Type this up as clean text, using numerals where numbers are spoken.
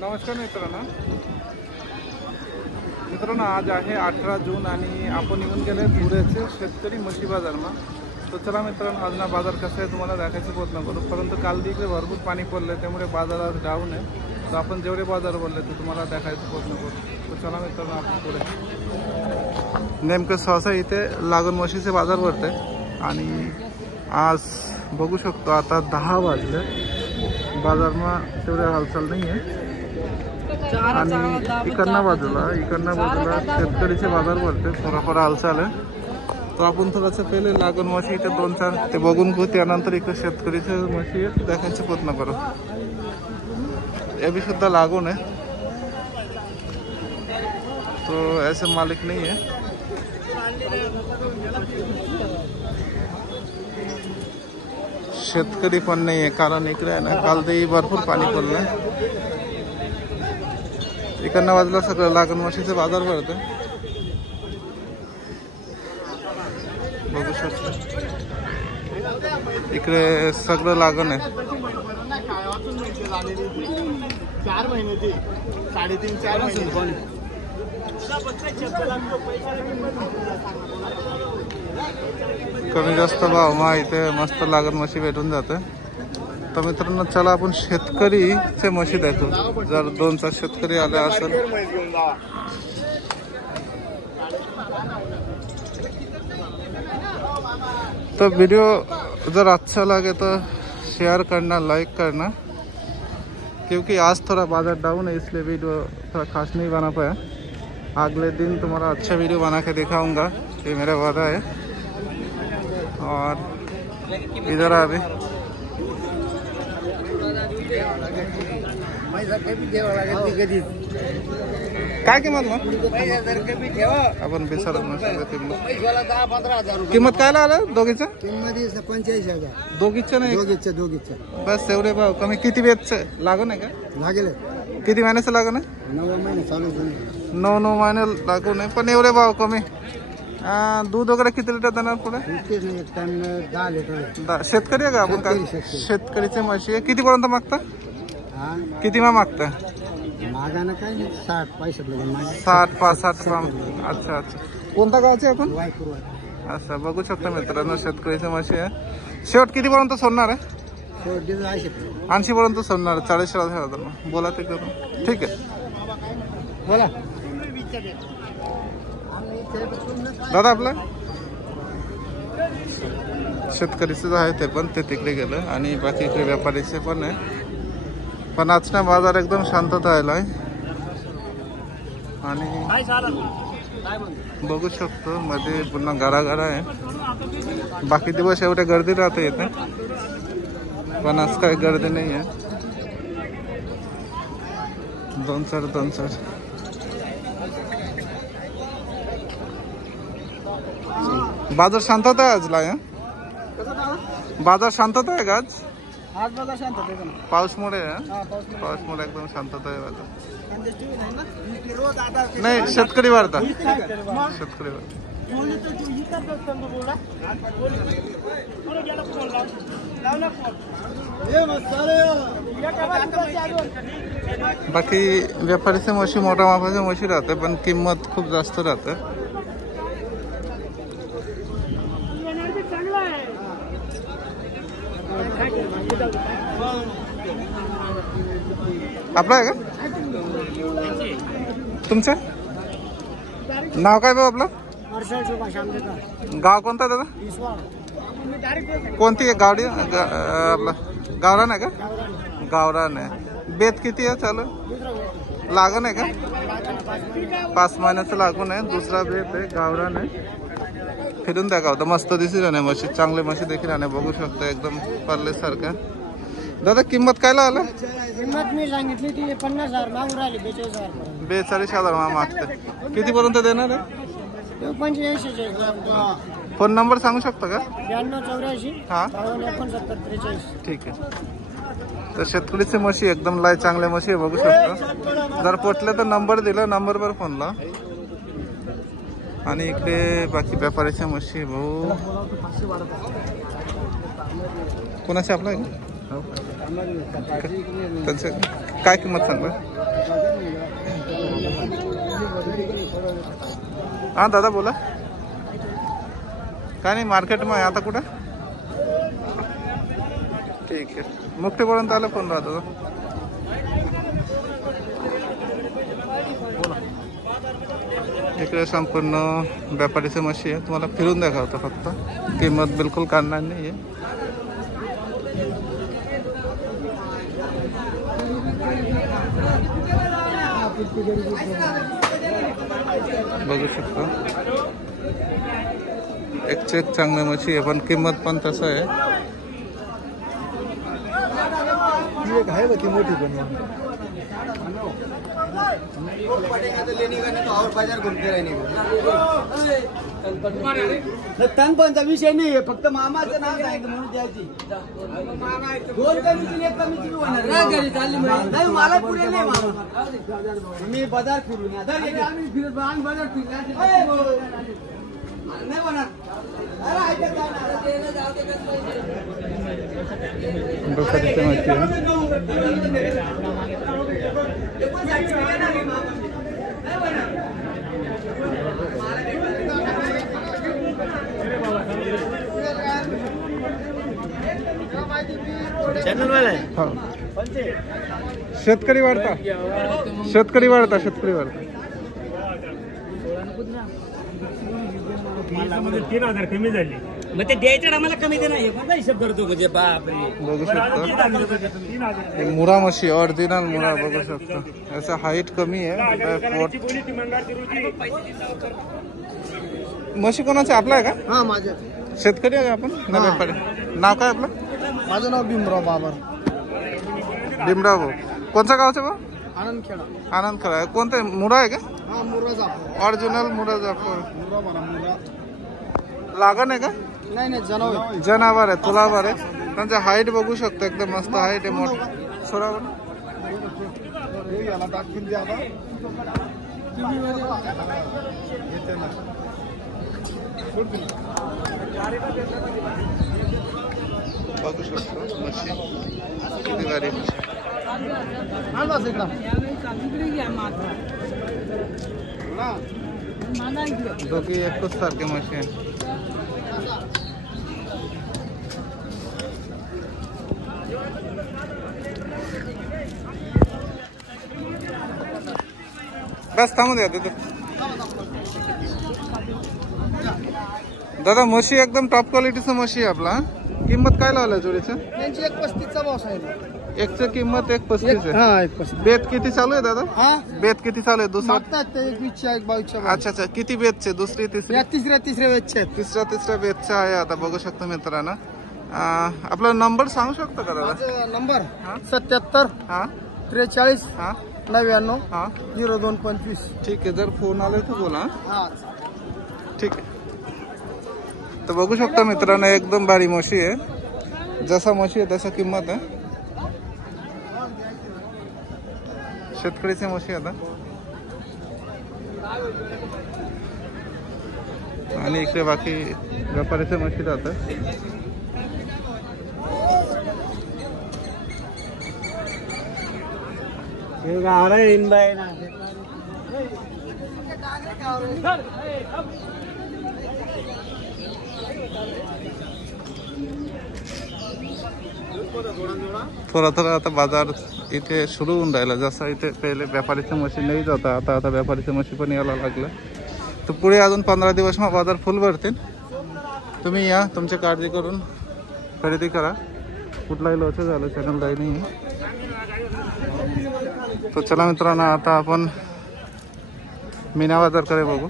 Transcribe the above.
नमस्कार मित्रांनो आज आहे 18 जून आणि आपण येऊन गेले धुळ्याचे शेतकरी म्हशी बाजारमा। तो चला मित्रांनो आज ना बाजार कसा आहे तुम्हाला दाखवायचा प्रयत्न करू, परंतु काल इकडे भरपूर पाणी पडले त्यामुळे बाजार आज डाऊन आहे। तर आपण जेवढे बाजार बोलले ते तुम्हाला दाखवायचा प्रयत्न करू। तो चला मित्रांनो आपण पुढे नेमकं सहसा इथे लागण म्हशीचे बाजार भरते आणि आज बघू शकतो आता 10 वाजले, बाजारमा तेवढे हालचाल नाही आहे आणि इकडनं बाजूला शेतकरीचे बाजार भरते, थोडाफार हालचाल आहे। तो आपण थोडंसं पहिले लागण म्हशी इथे 2-4 ते बघून घेऊ, त्यानंतर इकडे शेतकरीचे म्हशी दाखवायचा प्रयत्न करू। ये भी सुद्धा लागून है, तो ऐसे मालिक नहीं है। शेतकरी पण नाही आहे कारण इकडे आहे ना काल ते भरपूर पाणी पडलं। इकडनं बाजूला सगळं लागण म्हशीचे बाजार भरते, बघू शकतो इकडे सगळं लागण आहे। 4 महिन्याची 3.5-4 महिने कमी जास्त भाव मा इथे मस्त लागण म्हशी भेटून जाते। तर मित्रांनो चला आपण शेतकरीचे म्हशी दाखवू, जर 2-4 शेतकरी आले असेल तो वीडियो जर अच्छा लगे तो शेयर करना, लाइक करना, क्योंकि आज थोड़ा बाजार डाउन है इसलिए वीडियो थोड़ा खास नहीं बना पाया। अगले दिन तुम्हारा अच्छा वीडियो बना के दिखाऊंगा, ये मेरा वादा है। और इधर अभी काय किंमत आपण बेसारत किंमत काय आलं दोघीचं? किंमत 85,000 दोघीचं नाही, दोघीचं बस एवढे भाव कमी। किती वेळचं लागून आहे का? लागेल किती महिन्याचं लागून आहे? 9 महिने चालू 9 महिने लागून आहे, पण एवढे भाव कमी। दूध वगैरे किती लिटर देणार पुढे? 10 लिटर। शेतकरी आहे का आपण? काय शेतकरीचे म्हशी आहे? किती पर्यंत मागता? किती मागता? मागाना काय 60-65 60-65। अच्छा अच्छा, कोणत्या गावचे आपण? वायपूर। असं बघू शकता मित्रांनो शेतकरीचे म्हशी आहे। शेवट किती पर्यंत सोडणार आहे? 80 पर्यंत सोडणार, 40,000 बोला तिकडे। ठीक आहे बोला दादा, आपलं शेतकरीचं आहे ते पण ते तिकडे गेलं आणि बाकी इकडे व्यापारीचे पण आहे। पण आजचा बाजार एकदम शांतता आहे आणि बघू शकतो मध्ये पुन्हा घरा आहे। बाकी दिवस एवढे गर्दी राहते इथे, पण आज काही गर्दी नाही आहे। 2-4 बाजार शांतता आहे आजला आहे? बाजार शांतता आहे का आज? आज बाजार शांत आहे ना, पाऊसमुळे पाऊसमुळे एकदम शांतता आहे बाजार। नाही शेतकरी वाढता, शेतकरी बाकी व्यापारीचे म्हशी मोठ्या मापाच्या म्हशी राहते, पण किंमत खूप जास्त राहते। आपलं आहे का? तुमचं नाव काय भाऊ? आपलं गाव कोणतं दादा? कोणती आहे गावडी? आपला गावरान आहे का? गावरान आहे। बेत किती आहे चालू? लागण आहे का? 5 महिन्याचं लागून आहे, दुसरा बेत आहे, गावरान आहे। फिरून दाखव तर मस्त दिसत नाही म्हशी, चांगले म्हशी देखील आहे, बघू शकतो एकदम पडल्यासारखं। दादा किंमत काय आलं? किंमत मी सांगितली ती 50,000 मागून राहिली, 42,000 42,000 मागते। किती पर्यंत देणार आहे? 85,000। फोन नंबर सांगू शकता का? 9284 हा 59 ठीक आहे। तर शेतकरीचे म्हशी एकदम चांगले म्हशी आहे, बघू शकता। जर पटले तर नंबर दिला, नंबरवर फोन ला। आणि इकडे बाकी व्यापाऱ्याच्या म्हशी भाऊ कोणाचे आपला आहे? त्यांचे काय किंमत सांगता? हा दादा बोला. काय नाही मार्केट मध्ये आता कुठं? ठीक आहे, मुक्तेपर्यंत आलं फोन राहतो. इकडे संपूर्ण व्यापारीची म्हशी आहे, तुम्हाला फिरून दाखवतो. फक्त किंमत बिलकुल काढणार नाही आहे. बघू शकता एक चांगली म्हशी आहे, पण किंमत पण तसं आहे. मोठी तनपणचा विषय नाही, फक्त मामाचं नाव सांगितलं म्हणून द्यायची. दोन कमीची एक कमीची होणार मला पुढे नाही. मामा मी बाजार फिरून आम्ही फिरत आम्ही बाजार फिरला नाही होणार. शेतकरी वाढता, शेतकरी वाढता, शेतकरी वाढता. 3000 कमी झाली. मग ते द्यायचं आम्हाला कमी दे नाही कोणता हिशोब करतो म्हणजे बापरे. बघू शकता मुरा म्हशी ओरिजिनल मुरा बघू शकता. याचा हाईट कमी आहे. म्हशी कोणाचे आपला आहे का? हा माझे शेतकरी आहे आपण ना व्यापारी? नाव काय आपलं? माझं नाव भीमराव बाबर. भीमराव भाऊ कोणत्या गावचं भाऊ? आनंदखेडा. आनंदखेडा. कोणतं मुरा आहे का? हा मुरा जाफर. ओरिजिनल मुरा जाफर. मुरा म्हणा मुरा. लागण आहे का? नाही नाही जनावर जनावर आहे, तुलावर आहे. त्यांचा हाईट बघू शकतो, एकदम मस्त हाईट आहे. मोठा सोडावर बघू शकतो मच्छी किती भारी मच्छी. दोघी एकच सारखे मच्छी आहे. बस थांबू द्या तिथे. दादा म्हशी एकदम टॉप क्वालिटीचं म्हशी आहे आपला. किंमत काय लावलाय जोडीचं? त्यांची 1.35चा भाव सांगितला. एकची किंमत 1.35 आहे. हा 1.35. बेत किती चालू आहे दादा? हा बेत किती चालू आहे? दुसरा मागतात ते 21च्या 22च्या. अच्छा अच्छा. किती बेतचे? दुसरी तिसरी? या तिसऱ्या वेचच्या आहेत. तिसऱ्या बेतचा आहे. आता बघू शकतो मित्रांनो. आपला नंबर सांगू शकतो का दादा? माझा नंबर हा 77 हा 43 हा 99 हा 0225. ठीक आहे. जर फोन आला तर बोला. हा ठीक आहे. तर बघू शकता मित्रांनो एकदम भारी म्हशी आहे. जसा म्हशी आहे तसा किंमत आहे. शेतकरीची म्हशी आता. आणि इकडे बाकी व्यापारीच्या म्हशी जातात. थोडा थोडा आता बाजार इथे सुरू होऊन राहिला. जसा इथे पहिले व्यापारीच्या म्हशी नाही जाता, आता व्यापारीच्या म्हशी पण यायला लागलं. तर पुढे अजून 15 दिवस मग बाजार फुल भरतील. तुम्ही या, तुमची काळजी करून खरेदी करा. कुठलाही लॉस झालं चॅनल काही नाही. तर चला मित्रांनो आता आपण मीना बाजारकडे बघू.